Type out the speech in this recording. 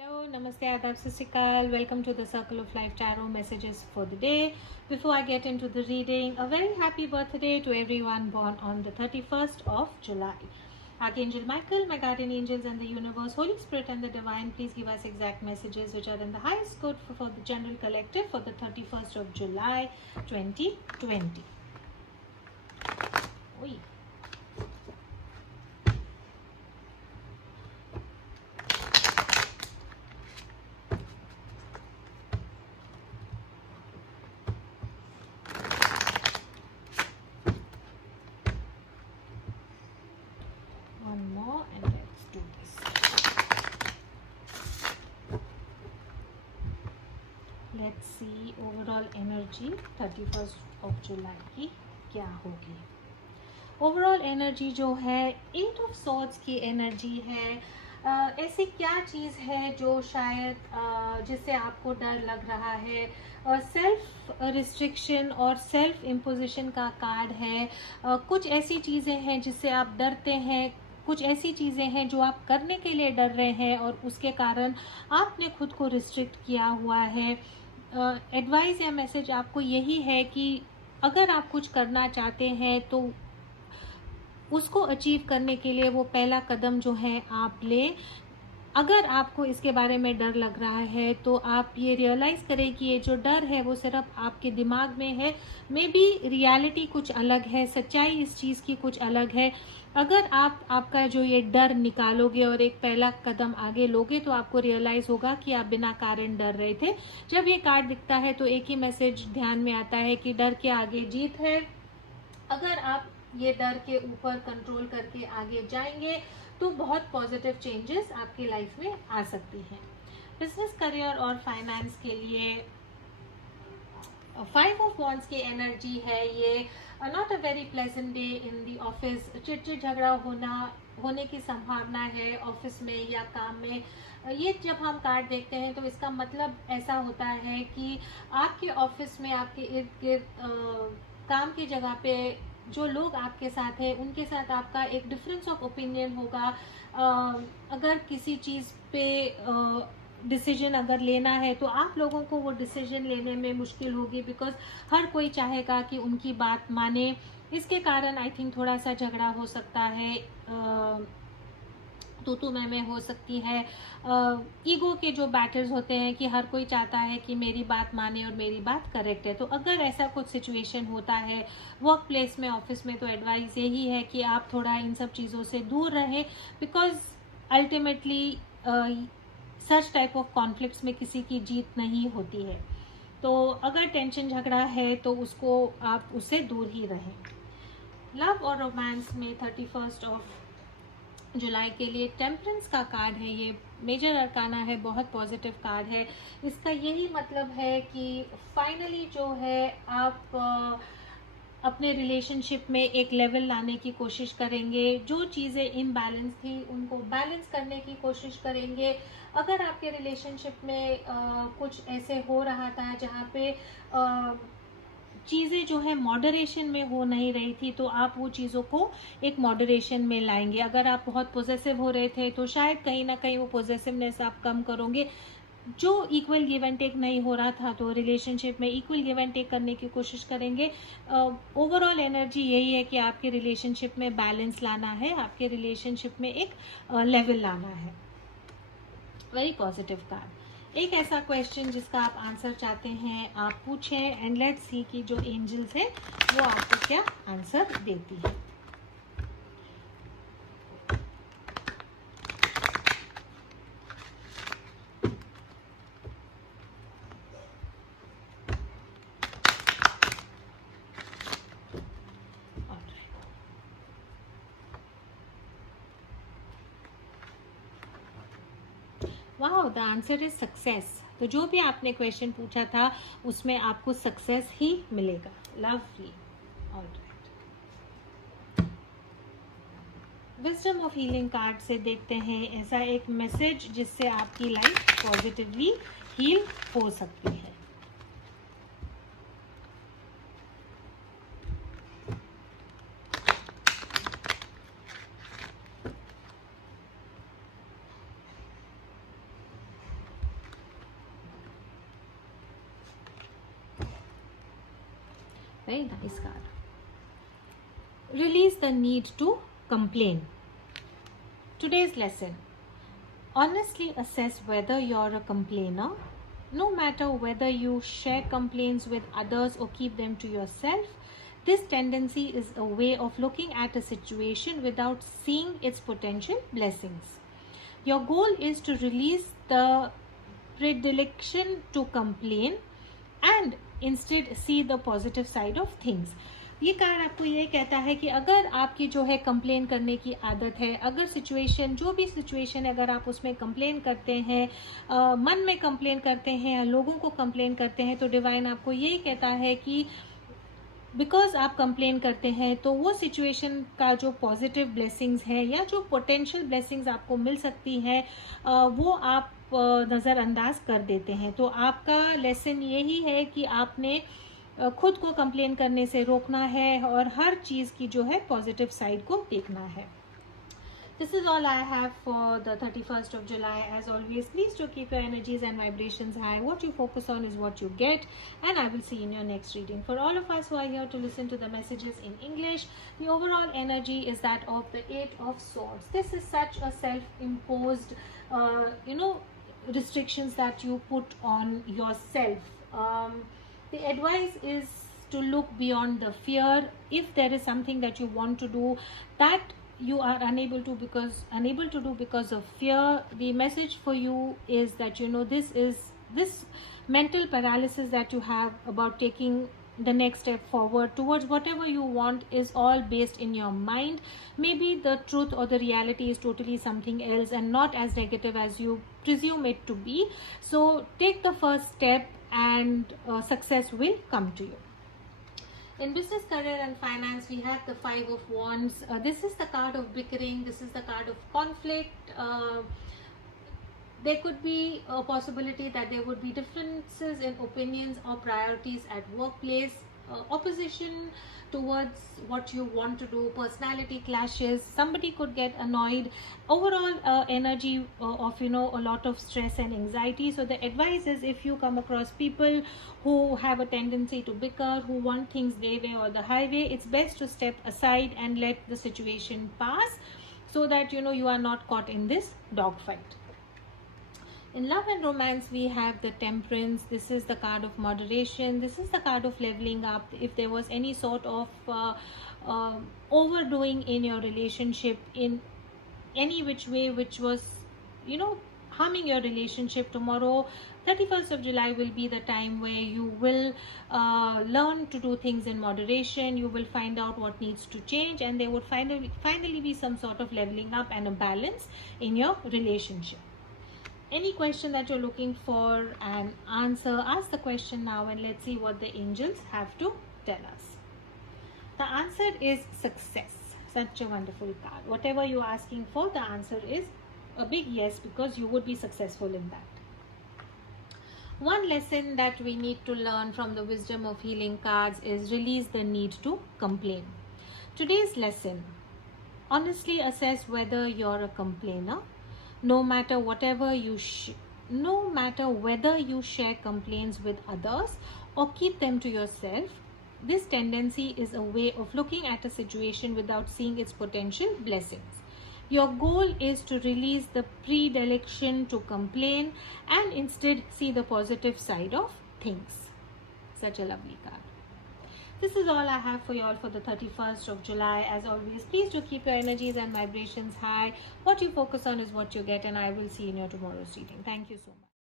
Hello, Namaste, Adab, Sat Sri Akal. Welcome to the Circle of Life Tarot messages for the day. Before I get into the reading, a very happy birthday to everyone born on the 31st of July. Archangel Michael, my guardian angels and the universe, Holy Spirit and the divine, please give us exact messages which are in the highest good for the general collective for the 31st of July 2020. Oi. One more and let's do this. Let's see overall energy 31st of July की क्या होगी. Overall energy जो है 8 of swords की energy है. ऐसी क्या चीज़ है जो शायद जिससे आपको डर लग रहा है. सेल्फ रिस्ट्रिक्शन और सेल्फ इम्पोजिशन का कार्ड है. कुछ ऐसी चीज़ें हैं जिससे आप डरते हैं. कुछ ऐसी चीज़ें हैं जो आप करने के लिए डर रहे हैं और उसके कारण आपने खुद को रिस्ट्रिक्ट किया हुआ है. एडवाइस या मैसेज आपको यही है कि अगर आप कुछ करना चाहते हैं तो उसको अचीव करने के लिए वो पहला कदम जो है आप लें. अगर आपको इसके बारे में डर लग रहा है तो आप ये रियलाइज़ करें कि ये जो डर है वो सिर्फ आपके दिमाग में है. मे बी रियलिटी कुछ अलग है, सच्चाई इस चीज़ की कुछ अलग है. अगर आप आपका जो ये डर निकालोगे और एक पहला कदम आगे लोगे तो आपको रियलाइज़ होगा कि आप बिना कारण डर रहे थे. जब ये कार्ड दिखता है तो एक ही मैसेज ध्यान में आता है कि डर के आगे जीत है. अगर आप ये डर के ऊपर कंट्रोल करके आगे जाएंगे तो बहुत पॉजिटिव चेंजेस आपकी लाइफ में आ सकती हैं. बिजनेस, करियर और फाइनेंस के लिए 5 ऑफ वॉन्ड्स की एनर्जी है. ये not a very pleasant day in the office. चिड़चिड़ झगड़ा होने की संभावना है ऑफिस में या काम में. ये जब हम कार्ड देखते हैं तो इसका मतलब ऐसा होता है कि आपके ऑफिस में आपके इर्द गिर्द काम की जगह पे जो लोग आपके साथ हैं उनके साथ आपका एक डिफरेंस ऑफ ओपिनियन होगा. अगर किसी चीज़ पे डिसीजन अगर लेना है तो आप लोगों को वो डिसीजन लेने में मुश्किल होगी बिकॉज हर कोई चाहेगा कि उनकी बात माने. इसके कारण आई थिंक थोड़ा सा झगड़ा हो सकता है. तू मैं हो सकती है. ईगो के जो बैटल्स होते हैं कि हर कोई चाहता है कि मेरी बात माने और मेरी बात करेक्ट है. तो अगर ऐसा कुछ सिचुएशन होता है वर्क प्लेस में, ऑफिस में, तो एडवाइस यही है कि आप थोड़ा इन सब चीज़ों से दूर रहें because ultimately such type of conflicts में किसी की जीत नहीं होती है. तो अगर टेंशन झगड़ा है तो उसको आप उससे दूर ही रहें. लव और रोमांस में 31st ऑफ जुलाई के लिए टेम्परेंस का कार्ड है. ये मेजर अरकाना है, बहुत पॉजिटिव कार्ड है. इसका यही मतलब है कि फाइनली जो है आप अपने रिलेशनशिप में एक लेवल लाने की कोशिश करेंगे. जो चीज़ें इम्बैलेंस थी उनको बैलेंस करने की कोशिश करेंगे. अगर आपके रिलेशनशिप में कुछ ऐसे हो रहा था जहाँ पे चीज़ें जो है मॉडरेशन में हो नहीं रही थी तो आप वो चीज़ों को एक मॉडरेशन में लाएंगे. अगर आप बहुत पोजेसिव हो रहे थे तो शायद कहीं ना कहीं वो पोजेसिवनेस आप कम करोगे. जो इक्वल गिव एंड टेक नहीं हो रहा था तो रिलेशनशिप में इक्वल गिव एंड टेक करने की कोशिश करेंगे. ओवरऑल एनर्जी यही है कि आपके रिलेशनशिप में बैलेंस लाना है, आपके रिलेशनशिप में एक लेवल लाना है. Very positive card. एक ऐसा क्वेश्चन जिसका आप आंसर चाहते हैं आप पूछें एंड लेट्स सी कि जो एंजल्स है वो आपको क्या आंसर देती है. Wow, the answer is success. तो जो भी आपने क्वेश्चन पूछा था उसमें आपको सक्सेस ही मिलेगा. Lovely. Alright. Wisdom of healing card से देखते हैं ऐसा एक मैसेज जिससे आपकी लाइफ पॉजिटिवली हील हो सकती है. Very nice card. Release the need to complain. Today's lesson. Honestly assess whether you're a complainer. No matter whether you share complaints with others or keep them to yourself, this tendency is a way of looking at a situation without seeing its potential blessings. Your goal is to release the predilection to complain and instead see the positive side of things. ये कार्ड आपको ये कहता है कि अगर आपकी जो है कंप्लेन करने की आदत है, अगर सिचुएशन जो भी सिचुएशन है अगर आप उसमें कंप्लेन करते हैं, मन में कंप्लेन करते हैं या लोगों को कंप्लेन करते हैं, तो डिवाइन आपको यही कहता है कि बिकॉज आप कंप्लेन करते हैं तो वो सिचुएशन का जो पॉजिटिव ब्लेसिंग्स है या जो पोटेंशियल ब्लेसिंग्स आपको मिल सकती है वो आप नज़रअंदाज कर देते हैं. तो आपका लेसन यही है कि आपने खुद को कंप्लेन करने से रोकना है और हर चीज़ की जो है पॉजिटिव साइड को देखना है. This is all I have for the 31st of July. As always, please do keep your energies and vibrations high. What you focus on is what you get. And I will see you in your next reading. For all of us who are here to listen to the messages in English, the overall energy is that of the Eight of Swords. This is such a self-imposed, restrictions that you put on yourself. The advice is to look beyond the fear. If there is something that you want to do that you are unable to do because of fear, the message for you is that this mental paralysis that you have about taking the next step forward towards whatever you want is all based in your mind. Maybe the truth or the reality is totally something else and not as negative as you presume it to be. So take the first step and success will come to you. In business, career and finance, we have the Five of Wands. This is the card of bickering. This is the card of conflict. There could be a possibility that there would be differences in opinions or priorities at workplace, opposition towards what you want to do, personality clashes, somebody could get annoyed, overall energy of a lot of stress and anxiety. So the advice is, if you come across people who have a tendency to bicker, who want things their way or the highway, it's best to step aside and let the situation pass so that you are not caught in this dogfight. In love and romance, we have the Temperance. This is the card of moderation. This is the card of leveling up. If there was any sort of overdoing in your relationship in any which way, which was, harming your relationship, tomorrow, 31st of July, will be the time where you will learn to do things in moderation. You will find out what needs to change, and there would finally be some sort of leveling up and a balance in your relationship. Any question that you're looking for an answer, ask the question now and let's see what the angels have to tell us. The answer is success. Such a wonderful card. Whatever you're asking for, the answer is a big yes, because you would be successful in that. One lesson that we need to learn from the Wisdom of Healing cards is release the need to complain. Today's lesson: honestly assess whether you're a complainer. No matter whether you share complaints with others or keep them to yourself, this tendency is a way of looking at a situation without seeing its potential blessings. Your goal is to release the predilection to complain and instead see the positive side of things. Such a lovely card. This is all I have for you all for the 31st of July. As always, please do keep your energies and vibrations high. What you focus on is what you get, and I will see you in your tomorrow's reading. Thank you so much.